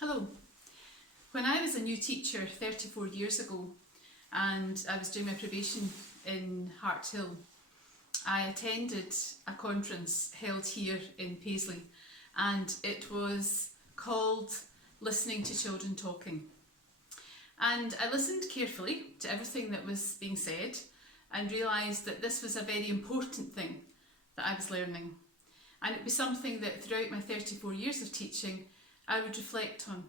Hello. When I was a new teacher 34 years ago and I was doing my probation in Hart Hill, I attended a conference held here in Paisley, and it was called Listening to Children Talking. And I listened carefully to everything that was being said and realised that this was a very important thing that I was learning. And it was something that throughout my 34 years of teaching I would reflect on.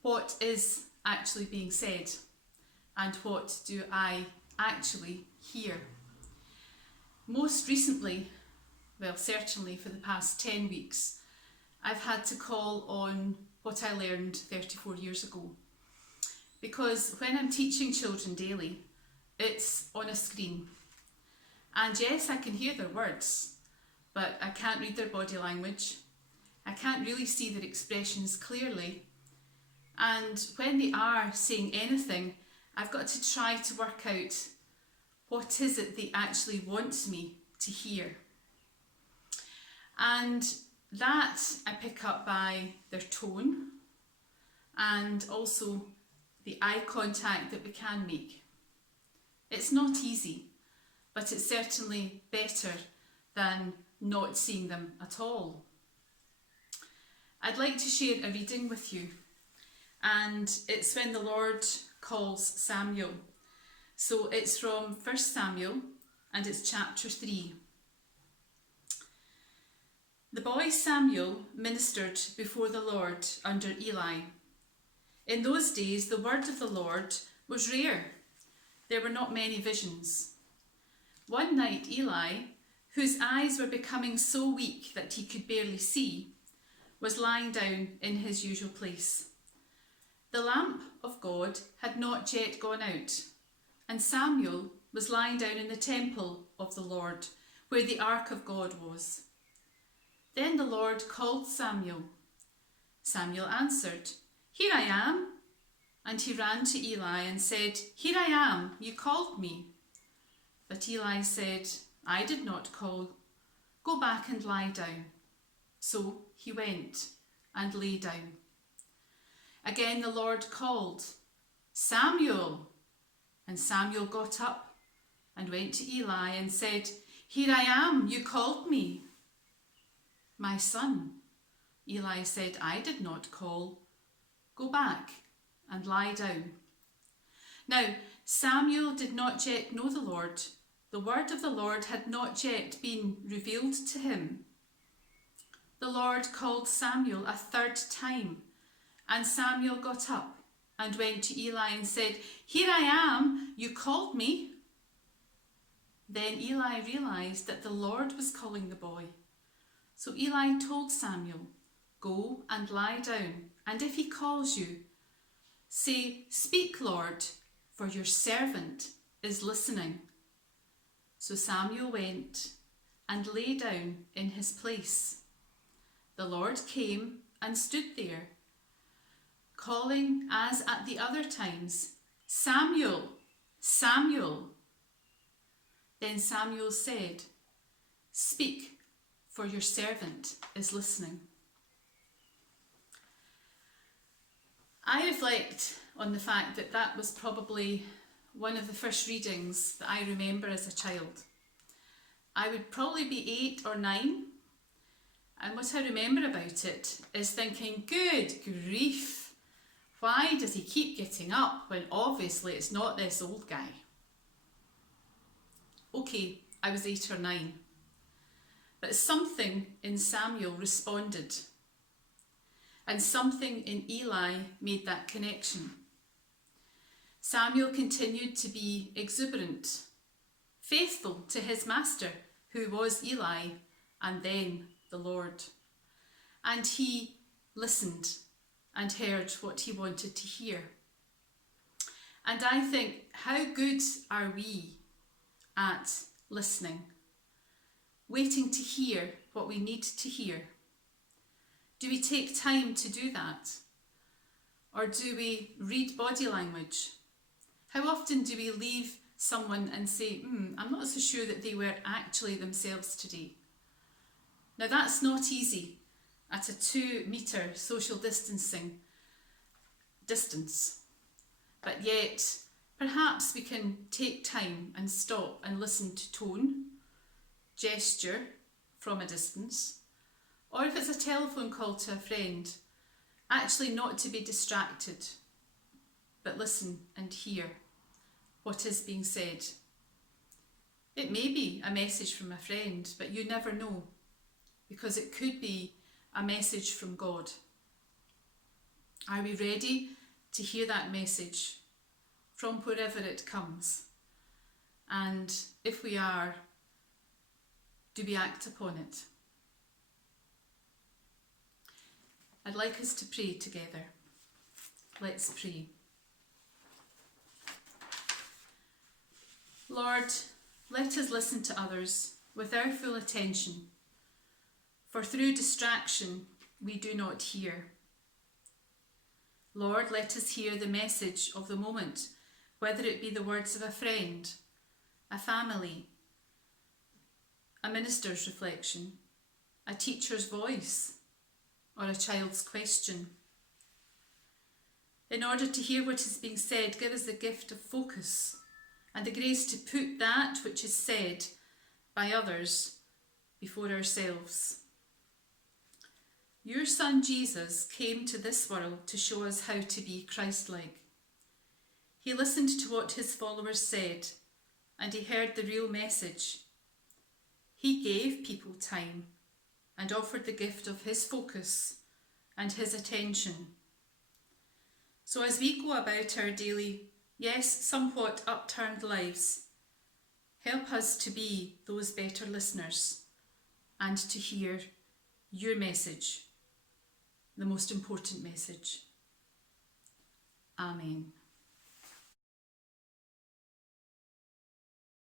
What is actually being said, and what do I actually hear? Most recently, well, certainly for the past 10 weeks, I've had to call on what I learned 34 years ago. Because when I'm teaching children daily, it's on a screen. And yes, I can hear their words, but I can't read their body language. I can't really see their expressions clearly. And when they are saying anything, I've got to try to work out what is it they actually want me to hear. And that I pick up by their tone and also the eye contact that we can make. It's not easy, but it's certainly better than not seeing them at all. I'd like to share a reading with you, and it's when the Lord calls Samuel. So it's from 1 Samuel, and it's chapter 3. The boy Samuel ministered before the Lord under Eli. In those days, the word of the Lord was rare. There were not many visions. One night, Eli, whose eyes were becoming so weak that he could barely see, was lying down in his usual place. The lamp of God had not yet gone out, and Samuel was lying down in the temple of the Lord, where the ark of God was. Then the Lord called Samuel. Samuel answered, "Here I am." And he ran to Eli and said, "Here I am, you called me." But Eli said, "I did not call. Go back and lie down." So he went and lay down. Again the Lord called, "Samuel." And Samuel got up and went to Eli and said, "Here I am, you called me." "My son," Eli said, "I did not call. Go back and lie down." Now Samuel did not yet know the Lord. The word of the Lord had not yet been revealed to him. The Lord called Samuel a third time, and Samuel got up and went to Eli and said, "Here I am, you called me." Then Eli realised that the Lord was calling the boy. So Eli told Samuel, "Go and lie down, and if he calls you, say, 'Speak, Lord, for your servant is listening.'" So Samuel went and lay down in his place. The Lord came and stood there, calling as at the other times, "Samuel, Samuel." Then Samuel said, "Speak, for your servant is listening." I reflect on the fact that that was probably one of the first readings that I remember as a child. I would probably be 8 or 9. And what I remember about it is thinking, good grief, why does he keep getting up when obviously it's not this old guy? Okay, I was 8 or 9. But something in Samuel responded. And something in Eli made that connection. Samuel continued to be exuberant, faithful to his master, who was Eli, and then the Lord. And he listened and heard what he wanted to hear. And I think, how good are we at listening, waiting to hear what we need to hear? Do we take time to do that? Or do we read body language? How often do we leave someone and say, I'm not so sure that they were actually themselves today? Now that's not easy, at a 2-metre social distancing distance. But yet, perhaps we can take time and stop and listen to tone, gesture from a distance, or if it's a telephone call to a friend, actually not to be distracted, but listen and hear what is being said. It may be a message from a friend, but you never know, because it could be a message from God. Are we ready to hear that message from wherever it comes? And if we are, do we act upon it? I'd like us to pray together. Let's pray. Lord, let us listen to others with our full attention, for through distraction we do not hear. Lord, let us hear the message of the moment, whether it be the words of a friend, a family, a minister's reflection, a teacher's voice, or a child's question. In order to hear what is being said, give us the gift of focus and the grace to put that which is said by others before ourselves. Your Son Jesus came to this world to show us how to be Christ-like. He listened to what his followers said, and he heard the real message. He gave people time and offered the gift of his focus and his attention. So as we go about our daily, yes, somewhat upturned lives, help us to be those better listeners and to hear your message, the most important message. Amen.